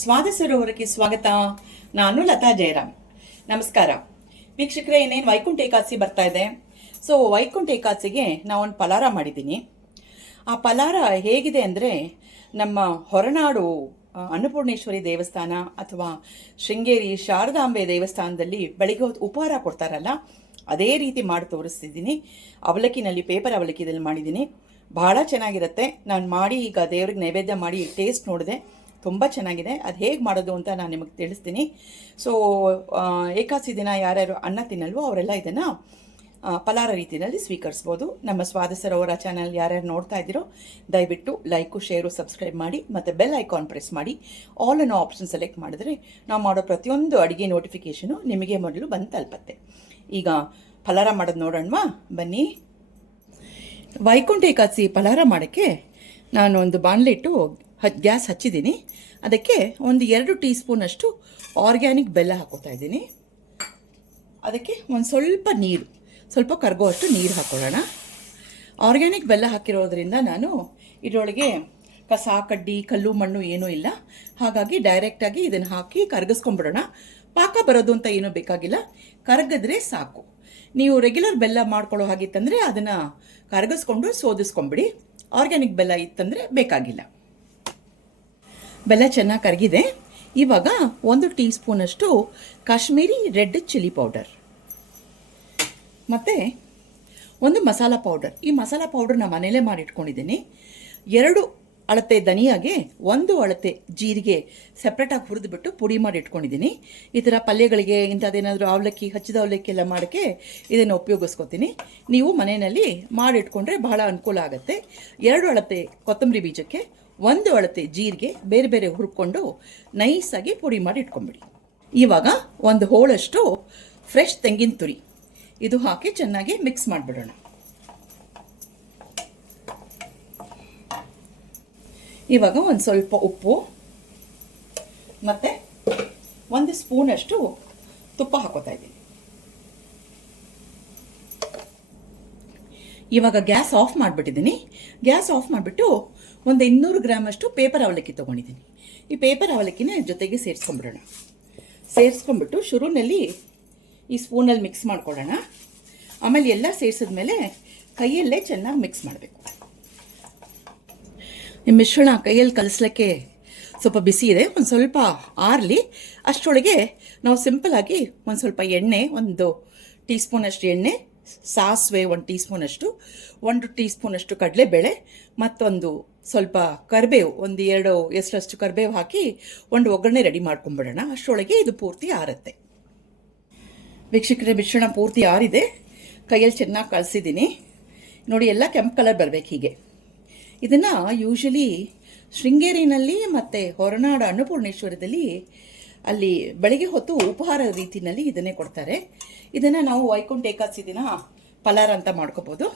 ಸ್ವಾದ ಸರೋವರಕ್ಕೆ ಸ್ವಾಗತ. ನಾನು ಲತಾ ಜಯರಾಮ್. ನಮಸ್ಕಾರ ವೀಕ್ಷಕರೇ. ಇನ್ನೇನು ವೈಕುಂಠ ಏಕಾದಶಿ ಬರ್ತಾ ಇದೆ. ಸೊ ವೈಕುಂಠ ಏಕಾದಶಿಗೆ ನಾವೊಂದು ಪಲಾರ ಮಾಡಿದ್ದೀನಿ. ಆ ಪಲಾರ ಹೇಗಿದೆ ಅಂದರೆ, ನಮ್ಮ ಹೊರನಾಡು ಅನ್ನಪೂರ್ಣೇಶ್ವರಿ ದೇವಸ್ಥಾನ ಅಥವಾ ಶೃಂಗೇರಿ ಶಾರದಾಂಬೆ ದೇವಸ್ಥಾನದಲ್ಲಿ ಬೆಳಿಗ್ಗೆ ಹೊತ್ತು ಉಪಹಾರ ಕೊಡ್ತಾರಲ್ಲ, ಅದೇ ರೀತಿ ಮಾಡಿ ತೋರಿಸ್ತಿದ್ದೀನಿ. ಅವಲಕ್ಕಿನಲ್ಲಿ, ಪೇಪರ್ ಅವಲಕ್ಕಿದಲ್ಲಿ ಮಾಡಿದ್ದೀನಿ. ಭಾಳ ಚೆನ್ನಾಗಿರುತ್ತೆ. ನಾನು ಮಾಡಿ ಈಗ ದೇವ್ರಿಗೆ ನೈವೇದ್ಯ ಮಾಡಿ ಟೇಸ್ಟ್ ನೋಡಿದೆ, ತುಂಬ ಚೆನ್ನಾಗಿದೆ. ಅದು ಹೇಗೆ ಮಾಡೋದು ಅಂತ ನಾನು ನಿಮಗೆ ತಿಳಿಸ್ತೀನಿ. ಸೊ ಏಕಾದಶಿ ದಿನ ಯಾರ್ಯಾರು ಅನ್ನ ತಿನ್ನಲ್ವೋ ಅವರೆಲ್ಲ ಇದನ್ನು ಪಲಾರ ರೀತಿಯಲ್ಲಿ ಸ್ವೀಕರಿಸ್ಬೋದು. ನಮ್ಮ ಸ್ವಾದ ಸರೋವರ ಚಾನಲ್ ಯಾರ್ಯಾರು ನೋಡ್ತಾ ಇದ್ದೀರೋ ದಯವಿಟ್ಟು ಲೈಕು, ಶೇರು, ಸಬ್ಸ್ಕ್ರೈಬ್ ಮಾಡಿ ಮತ್ತು ಬೆಲ್ ಐಕಾನ್ ಪ್ರೆಸ್ ಮಾಡಿ ಆಲ್ ಅನ್ನೋ ಆಪ್ಷನ್ ಸೆಲೆಕ್ಟ್ ಮಾಡಿದ್ರೆ ನಾವು ಮಾಡೋ ಪ್ರತಿಯೊಂದು ಅಡುಗೆ ನೋಟಿಫಿಕೇಷನು ನಿಮಗೆ ಮೊದಲು ಬಂದು ತಲುಪತ್ತೆ. ಈಗ ಪಲಾರ ಮಾಡೋದು ನೋಡೋಣವಾ, ಬನ್ನಿ. ವೈಕುಂಠ ಏಕಾದಶಿ ಪಲಾರ ಮಾಡೋಕ್ಕೆ ನಾನು ಒಂದು ಬಾಣಲಿಟ್ಟು ಗ್ಯಾಸ್ ಹಚ್ಚಿದ್ದೀನಿ. ಅದಕ್ಕೆ ಒಂದು 2 ಟೀ ಸ್ಪೂನಷ್ಟು ಆರ್ಗ್ಯಾನಿಕ್ ಬೆಲ್ಲ ಹಾಕೋತಾ ಇದ್ದೀನಿ. ಅದಕ್ಕೆ ಒಂದು ಸ್ವಲ್ಪ ಕರಗೋವಷ್ಟು ನೀರು ಹಾಕೊಳ್ಳೋಣ. ಆರ್ಗ್ಯಾನಿಕ್ ಬೆಲ್ಲ ಹಾಕಿರೋದ್ರಿಂದ ನಾನು ಇದರೊಳಗೆ ಕಸ, ಕಡ್ಡಿ, ಕಲ್ಲು, ಮಣ್ಣು ಏನೂ ಇಲ್ಲ. ಹಾಗಾಗಿ ಡೈರೆಕ್ಟಾಗಿ ಇದನ್ನು ಹಾಕಿ ಕರಗಿಸ್ಕೊಂಡ್ಬಿಡೋಣ. ಪಾಕ ಬರೋದು ಅಂತ ಏನೂ ಬೇಕಾಗಿಲ್ಲ, ಕರಗಿದ್ರೆ ಸಾಕು. ನೀವು ರೆಗ್ಯುಲರ್ ಬೆಲ್ಲ ಮಾಡ್ಕೊಳ್ಳೋ ಹಾಗಿತ್ತಂದರೆ ಅದನ್ನು ಕರಗಿಸ್ಕೊಂಡು ಸೋದಿಸ್ಕೊಂಬಿಡಿ. ಆರ್ಗ್ಯಾನಿಕ್ ಬೆಲ್ಲ ಇತ್ತಂದರೆ ಬೇಕಾಗಿಲ್ಲ. ಬೆಲ್ಲ ಚೆನ್ನಾಗಿ ಕರಗಿದೆ. ಇವಾಗ 1 ಟೀ ಸ್ಪೂನಷ್ಟು ಕಾಶ್ಮೀರಿ ರೆಡ್ ಚಿಲ್ಲಿ ಪೌಡರ್ ಮತ್ತು ಒಂದು ಮಸಾಲ ಪೌಡರ್. ಈ ಮಸಾಲ ಪೌಡರ್ ನಾನು ಮನೇಲೇ ಮಾಡಿಟ್ಕೊಂಡಿದ್ದೀನಿ. 2 ಅಳತೆ ಧನಿಯಾಗೆ 1 ಅಳತೆ ಜೀರಿಗೆ ಸಪ್ರೇಟಾಗಿ ಹುರಿದುಬಿಟ್ಟು ಪುಡಿ ಮಾಡಿ ಇಟ್ಕೊಂಡಿದ್ದೀನಿ. ಈ ಥರ ಪಲ್ಯಗಳಿಗೆ, ಇಂಥದ್ದೇನಾದರೂ ಅವಲಕ್ಕಿ, ಹಚ್ಚಿದ ಅವಲಕ್ಕಿ ಎಲ್ಲ ಮಾಡೋಕ್ಕೆ ಇದನ್ನು ಉಪಯೋಗಿಸ್ಕೊತೀನಿ. ನೀವು ಮನೆಯಲ್ಲಿ ಮಾಡಿಟ್ಕೊಂಡ್ರೆ ಬಹಳ ಅನುಕೂಲ ಆಗುತ್ತೆ. 2 ಅಳತೆ ಕೊತ್ತಂಬರಿ ಬೀಜಕ್ಕೆ 1 ಅಳತೆ ಜೀರಿಗೆ ಬೇರೆ ಬೇರೆ ಹುರ್ಕೊಂಡು ನೈಸಾಗಿ ಪುಡಿ ಮಾಡಿ ಇಟ್ಕೊಂಬಿಡಿ. ಇವಾಗ 1 ಹೋಳಷ್ಟು ಫ್ರೆಶ್ ತೆಂಗಿನ ತುರಿ ಇದು ಹಾಕಿ ಚೆನ್ನಾಗಿ ಮಿಕ್ಸ್ ಮಾಡಿಬಿಡೋಣ. ಇವಾಗ ಒಂದು ಸ್ವಲ್ಪ ಉಪ್ಪು ಮತ್ತು 1 ಸ್ಪೂನಷ್ಟು ತುಪ್ಪ ಹಾಕೋತಾ ಇದ್ದೀನಿ. ಇವಾಗ ಗ್ಯಾಸ್ ಆಫ್ ಮಾಡಿಬಿಟ್ಟಿದ್ದೀನಿ. ಗ್ಯಾಸ್ ಆಫ್ ಮಾಡಿಬಿಟ್ಟು ಒಂದು 200 ಗ್ರಾಮಷ್ಟು ಪೇಪರ್ ಅವಲಕ್ಕಿ ತೊಗೊಂಡಿದ್ದೀನಿ. ಈ ಪೇಪರ್ ಅವಲಕ್ಕಿನ ಜೊತೆಗೆ ಸೇರಿಸ್ಕೊಂಡ್ಬಿಡೋಣ. ಸೇರಿಸ್ಕೊಂಡ್ಬಿಟ್ಟು ಶುರುನಲ್ಲಿ ಈ ಸ್ಪೂನಲ್ಲಿ ಮಿಕ್ಸ್ ಮಾಡ್ಕೊಳ್ಳೋಣ. ಆಮೇಲೆ ಎಲ್ಲ ಸೇರಿಸಿದ್ಮೇಲೆ ಕೈಯಲ್ಲೇ ಚೆನ್ನಾಗಿ ಮಿಕ್ಸ್ ಮಾಡಬೇಕು. ಈ ಮಿಶ್ರಣ ಕೈಯಲ್ಲಿ ಕಲಿಸ್ಲಿಕ್ಕೆ ಸ್ವಲ್ಪ ಬಿಸಿ ಇದೆ, ಒಂದು ಸ್ವಲ್ಪ ಆರಲಿ. ಅಷ್ಟರೊಳಗೆ ನಾವು ಸಿಂಪಲಾಗಿ ಒಂದು ಸ್ವಲ್ಪ ಎಣ್ಣೆ, 1 ಟೀ ಸ್ಪೂನಷ್ಟು ಎಣ್ಣೆ, ಸಾಸಿವೆ 1 ಟೀ ಸ್ಪೂನಷ್ಟು, 1 ಟೀ ಸ್ಪೂನಷ್ಟು ಕಡಲೆಬೇಳೆ, ಮತ್ತೊಂದು ಸ್ವಲ್ಪ ಕರಿಬೇವು, 1-2 ಎಷ್ಟರಷ್ಟು ಕರಿಬೇವು ಹಾಕಿ ಒಂದು ಒಗ್ಗರಣೆ ರೆಡಿ ಮಾಡ್ಕೊಂಡ್ಬಿಡೋಣ. ಅಷ್ಟರೊಳಗೆ ಇದು ಪೂರ್ತಿ ಆರುತ್ತೆ. ವೀಕ್ಷಕರೇ, ಮಿಶ್ರಣ ಪೂರ್ತಿ ಆರಿದೆ. ಕೈಯಲ್ಲಿ ಚೆನ್ನಾಗಿ ಕಲಸಿದ್ದೀನಿ ನೋಡಿ. ಎಲ್ಲ ಕೆಂಪು ಕಲರ್ ಬರಬೇಕು ಹೀಗೆ. ಇದನ್ನು ಯೂಶಲಿ ಶೃಂಗೇರಿನಲ್ಲಿ ಮತ್ತು ಹೊರನಾಡು ಅನ್ನಪೂರ್ಣೇಶ್ವರದಲ್ಲಿ ಅಲ್ಲಿ ಬೆಳಗ್ಗೆ ಹೊತ್ತು ಉಪಹಾರ ರೀತಿಯಲ್ಲಿ ಇದನ್ನೇ ಕೊಡ್ತಾರೆ. ಇದನ್ನು ನಾವು ವೈಕುಂಠ ಏಕಾದಶಿ ದಿನ ಪಲಾರ ಅಂತ ಮಾಡ್ಕೋಬೋದು.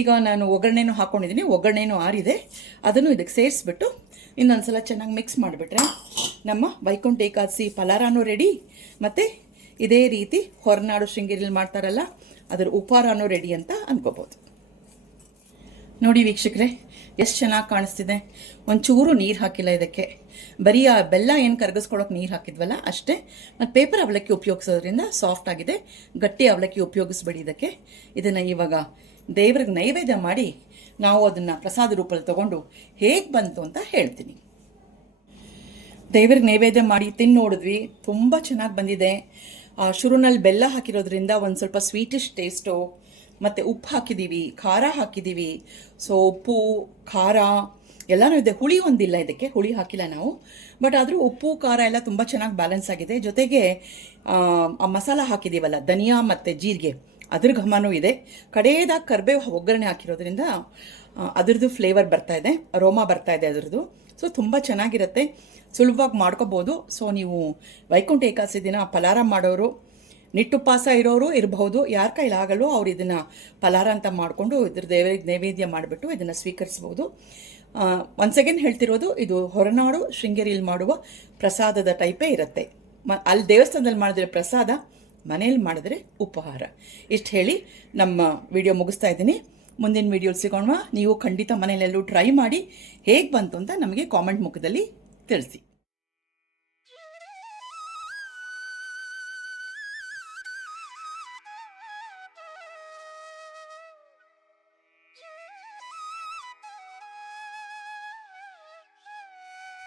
ಈಗ ನಾನು ಒಗ್ಗರಣೆನೂ ಹಾಕ್ಕೊಂಡಿದ್ದೀನಿ. ಒಗ್ಗರಣೆನೂ ಆರಿದೆ. ಅದನ್ನು ಇದಕ್ಕೆ ಸೇರಿಸ್ಬಿಟ್ಟು ಇನ್ನೊಂದು ಸಲ ಚೆನ್ನಾಗಿ ಮಿಕ್ಸ್ ಮಾಡಿಬಿಟ್ರೆ ನಮ್ಮ ವೈಕುಂಠ ಏಕಾದಶಿ ಪಲಾರನೂ ರೆಡಿ, ಮತ್ತು ಇದೇ ರೀತಿ ಹೊರನಾಡು ಶೃಂಗೇರಿಯಲ್ಲಿ ಮಾಡ್ತಾರಲ್ಲ ಅದರ ಉಪಹಾರನೂ ರೆಡಿ ಅಂತ ಅನ್ಕೋಬೋದು. ನೋಡಿ ವೀಕ್ಷಕರೇ, ಎಷ್ಟು ಚೆನ್ನಾಗಿ ಕಾಣಿಸ್ತಿದೆ. ಒಂಚೂರು ನೀರು ಹಾಕಿಲ್ಲ ಇದಕ್ಕೆ. ಬರೀ ಆ ಬೆಲ್ಲ ಏನು ಕರಗಿಸ್ಕೊಳ್ಳೋಕೆ ನೀರು ಹಾಕಿದ್ವಲ್ಲ ಅಷ್ಟೇ. ಮತ್ತು ಪೇಪರ್ ಅವಲಕ್ಕಿ ಉಪಯೋಗಿಸೋದ್ರಿಂದ ಸಾಫ್ಟ್ ಆಗಿದೆ. ಗಟ್ಟಿ ಅವಲಕ್ಕಿ ಉಪಯೋಗಿಸ್ಬೇಡಿ ಇದಕ್ಕೆ. ಇದನ್ನು ಇವಾಗ ದೇವ್ರಿಗೆ ನೈವೇದ್ಯ ಮಾಡಿ ನಾವು ಅದನ್ನು ಪ್ರಸಾದ ರೂಪದಲ್ಲಿ ತೊಗೊಂಡು ಹೇಗೆ ಬಂತು ಅಂತ ಹೇಳ್ತೀನಿ. ದೇವ್ರಿಗೆ ನೈವೇದ್ಯ ಮಾಡಿ ತಿಂದು ನೋಡಿದ್ವಿ, ತುಂಬ ಚೆನ್ನಾಗಿ ಬಂದಿದೆ. ಶುರುನಲ್ಲಿ ಬೆಲ್ಲ ಹಾಕಿರೋದ್ರಿಂದ ಒಂದು ಸ್ವಲ್ಪ ಸ್ವೀಟಿಶ್ ಟೇಸ್ಟು, ಮತ್ತು ಉಪ್ಪು ಹಾಕಿದ್ದೀವಿ, ಖಾರ ಹಾಕಿದ್ದೀವಿ. ಸೊ ಉಪ್ಪು, ಖಾರ ಎಲ್ಲನೂ ಇದೆ. ಹುಳಿ ಒಂದಿಲ್ಲ, ಇದಕ್ಕೆ ಹುಳಿ ಹಾಕಿಲ್ಲ ನಾವು. ಬಟ್ ಆದರೂ ಉಪ್ಪು, ಖಾರ ಎಲ್ಲ ತುಂಬ ಚೆನ್ನಾಗಿ ಬ್ಯಾಲೆನ್ಸ್ ಆಗಿದೆ. ಜೊತೆಗೆ ಆ ಮಸಾಲ ಹಾಕಿದ್ದೀವಲ್ಲ, ಧನಿಯಾ ಮತ್ತು ಜೀರಿಗೆ, ಅದ್ರ ಘಮನೂ ಇದೆ. ಕಡೆಯದಾಗಿ ಕರಿಬೇವು ಒಗ್ಗರಣೆ ಹಾಕಿರೋದ್ರಿಂದ ಅದರದ್ದು ಫ್ಲೇವರ್ ಬರ್ತಾ ಇದೆ, ಅರೋಮಾ ಬರ್ತಾ ಇದೆ ಅದರದ್ದು. ಸೊ ತುಂಬ ಚೆನ್ನಾಗಿರುತ್ತೆ, ಸುಲಭವಾಗಿ ಮಾಡ್ಕೋಬೋದು. ಸೊ ನೀವು ವೈಕುಂಠ ಏಕಾದಶಿ ದಿನ ಪಲಾರ ಮಾಡೋರು, ನಿಟ್ಟುಪವಾಸ ಇರೋರು ಇರಬಹುದು, ಯಾರ ಕೈಲಾಗಲ್ವೋ ಅವ್ರು ಇದನ್ನು ಪಲಾರ ಅಂತ ಮಾಡಿಕೊಂಡು ಇದ್ರ ದೇವರಿಗೆ ನೈವೇದ್ಯ ಮಾಡಿಬಿಟ್ಟು ಇದನ್ನು ಸ್ವೀಕರಿಸ್ಬೋದು. ಒನ್ಸ್ ಅಗೇನ್ ಹೇಳ್ತಿರೋದು, ಇದು ಹೊರನಾಡು ಶೃಂಗೇರಿಯಲ್ಲಿ ಮಾಡುವ ಪ್ರಸಾದದ ಟೈಪೇ ಇರುತ್ತೆ. ಅಲ್ಲಿ ದೇವಸ್ಥಾನದಲ್ಲಿ ಮಾಡಿದ್ರೆ ಪ್ರಸಾದ, ಮನೇಲಿ ಮಾಡಿದ್ರೆ ಉಪಹಾರ. ಇಷ್ಟು ಹೇಳಿ ನಮ್ಮ ವಿಡಿಯೋ ಮುಗಿಸ್ತಾ ಇದ್ದೀನಿ. ಮುಂದಿನ ವಿಡಿಯೋ ಸಿಗೋಣ. ನೀವು ಖಂಡಿತ ಮನೆಯಲ್ಲೆಲ್ಲೂ ಟ್ರೈ ಮಾಡಿ ಹೇಗೆ ಬಂತು ಅಂತ ನಮಗೆ ಕಾಮೆಂಟ್ ಮುಖದಲ್ಲಿ ತಿಳಿಸಿ.